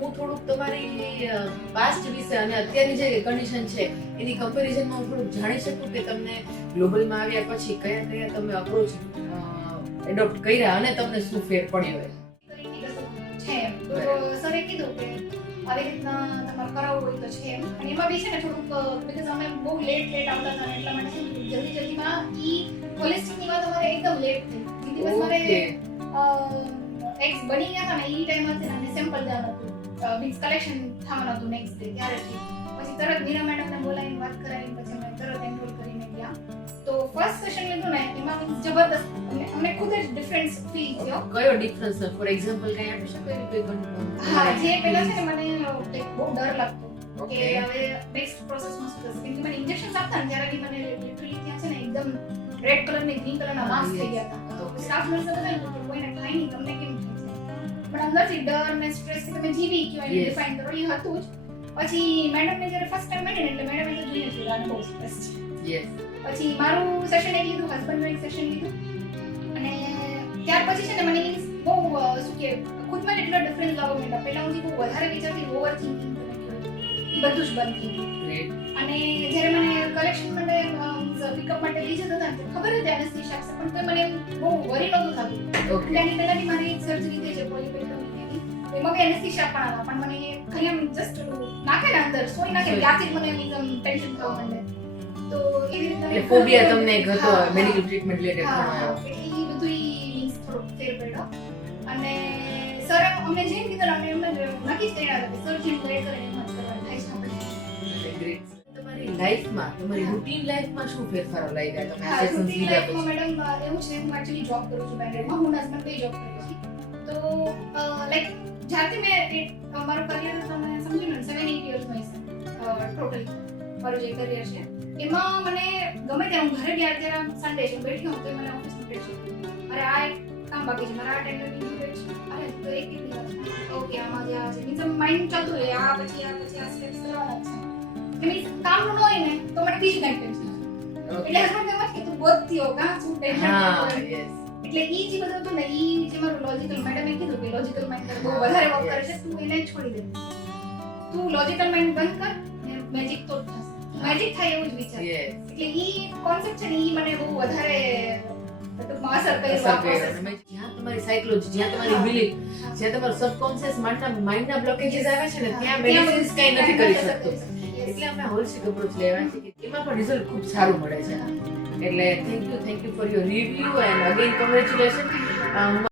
હું થોડુંક તમારી પાસ્ટ વિશે અને અત્યારની જે કન્ડિશન છે એની કમ્પેરિઝનમાં હું થોડુંક જાણી શકું કે તમને ગ્લોબલમાં આવ્યા પછી કયા કયા તમે અપ્રોચ એડોપ્ટ કર્યા અને તમને શું ફેર પડ્યો છે એમ. તો સરે કીધું કે આવી રીતના તમારે કરાવવું હોય તો છે એમ. અને એમાં બી છે ને થોડુંક બીકોઝ અમે બહુ લેટ આવતા હતા એટલા માટે શું થયું, જલ્દીમાં ઈ હોલિસ્ટિકની વાત અમારે એકદમ લેટ થઈ. જે દિવસ મારે એક્સ બની ગયા હતા ને ઈ ટાઈમ હતી અને સેમ્પલ દેવાનું હતું, મીન્સ કલેક્શન થવાનું હતું નેક્સ્ટ ડે ત્યારેથી. પછી તરત મીરા મેડમને બોલાવીને વાત કરાવીને પછી અમે તરત એનરોલ કરીને ગયા. તો ફર્સ્ટ સેશન લીધું ને એમાં મીન્સ જબરદસ્ત અમને ખુદ જ ડિફરન્સ ફીલ થયો. કયો ડિફરન્સ ફોર એક્ઝામ્પલ કઈ આપી શકો એવી કોઈ હા, જે પહેલા છે ને મને બહુ ડર લાગતો કે હવે નેક્સ્ટ પ્રોસેસમાં શું થશે, કેમ કે મને ઇન્જેક્શન્સ આપતા ને ત્યારે બી મને લિટરલી ત્યાં છે ને એકદમ રેડ કલર ને ગ્રીન કલરના માસ્ક થઈ ગયા હતા. તો સ્ટાફ નર્સે બતાવ્યું કે કોઈને થાય નહીં, તમને કેમ થાય છે, પણ અંદરથી ડર ને સ્ટ્રેસ કે તમે જીવી ગયો એને ડિફાઇન કરો એ હતું જ. પછી મેડમને જ્યારે ફર્સ્ટ ટાઈમ મળીને એટલે મેડમે તો જોઈને જ આને બહુ સ્ટ્રેસ છે. યસ. પછી મારું સેશન એક લીધું, હસબન્ડનું એક સેશન લીધું અને ત્યાર પછી છે ને મને મીન્સ બહુ શું કે ખુદમાં એટલો ડિફરન્સ લાવવા માંડ્યા. પહેલા હું બહુ વધારે વિચારતી, ઓવર થિંકિંગ એ બધું જ બંધ થઈ ગયું. અને જ્યારે મને કલેક્શન માટે પિકઅપ માટે લઈ જતા હતા ને ખબર હતી એનેસ્થેસિયા આપશે, પણ તો મને બહુ વરી નહોતું થતું. એની પહેલાની મારી એક સર્જરી થઈ છે પોલિપેક્ટમીની, એમાં બી એનેસ્થેસિયા આપવાના હતા, પણ મને ખાલી આમ જસ્ટ નાખે ને અંદર સોઈ નાખે ત્યાંથી જ મને એકદમ ટેન્શન થવા માંડે. તો એવી રીતે ફોબિયા તમને એક હતો મેડિકલ ટ્રીટમેન્ટ રિલેટેડ ઘણો એટલે એ બધું મીન્સ થોડો ફેર પડ્યો. અને સર અમને જે કીધું અમે એમને નક્કી જ કર્યા હતા કે સર જે કરે કરે એમ જ કરવાનું થાય છે આપણે. ગ્રેટ. તમારી લાઈફમાં તમારી રૂટીન લાઈફમાં શું ફેરફારો લાવ્યા તમે હા, સેશન્સ રૂટીન લીધા લાઈફમાં પછી? મેડમ એવું છે, હું એકચ્યુઅલી જોબ કરું છું બેંગ્લોરમાં, હું હસબન્ડ બે જોબ કરું છું. તો લાઈક જ્યારથી મેં મારું કરિયર તમે સમજી લો 7-8 યર્સનું હશે ટોટલ મારું જે કરિયર છે એમાં મને ગમે ત્યાં હું ઘરે ગયા ત્યારે સન્ડે છે બેઠી હોઉં તો મને ઓફિસમાં બેઠી અરે આ એક કામ બાકી છે મારા આ ટેન્ડર ની બેઠ છે અરે તો એક કેટલી વાત છે ઓકે આમાં જે આ છે મીન્સ માઇન્ડ ચાલતું રહે આ પછી આ સ્ટેપ્સ કરવાના છે મીન્સ કામનું ન હોય ને તો મને બીજું કંઈક ટેન્શન એટલે હસબન્ડ એમ જ કે તું ગોતતી હો કાં શું ટેન્શન હા યસ. એટલે ઈ જે બધું હતું ને ઈ જે મારું લોજિકલ મેડમે કીધું કે લોજિકલ માઇન્ડ બહુ વધારે વર્ક કરે છે તું એને છોડી દે, તું લોજિકલ માઇન્ડ બંધ કર ને મેજિક તો થશે, મેજિક થાય એવું જ વિચાર. એટલે ઈ કોન્સેપ્ટ છે ને ઈ મને બહુ વધારે ટૂંકમાં અસર કર્યું આ પ્રોસેસ. જ્યાં તમારી સાયકોલોજી, જ્યાં તમારી બિલીફ, જ્યાં તમારું સબકોન્શિયસ માઇન્ડના બ્લોકેજીસ આવે છે ને ત્યાં મેડિસિન્સ કઈ નથી કરી શકતું. એટલે અમે હોલિસ્ટિક અપ્રોચ લેવા છે કે એમાં પણ રિઝલ્ટ ખૂબ સારું મળે છે. એટલે thank you for your review and again congratulation.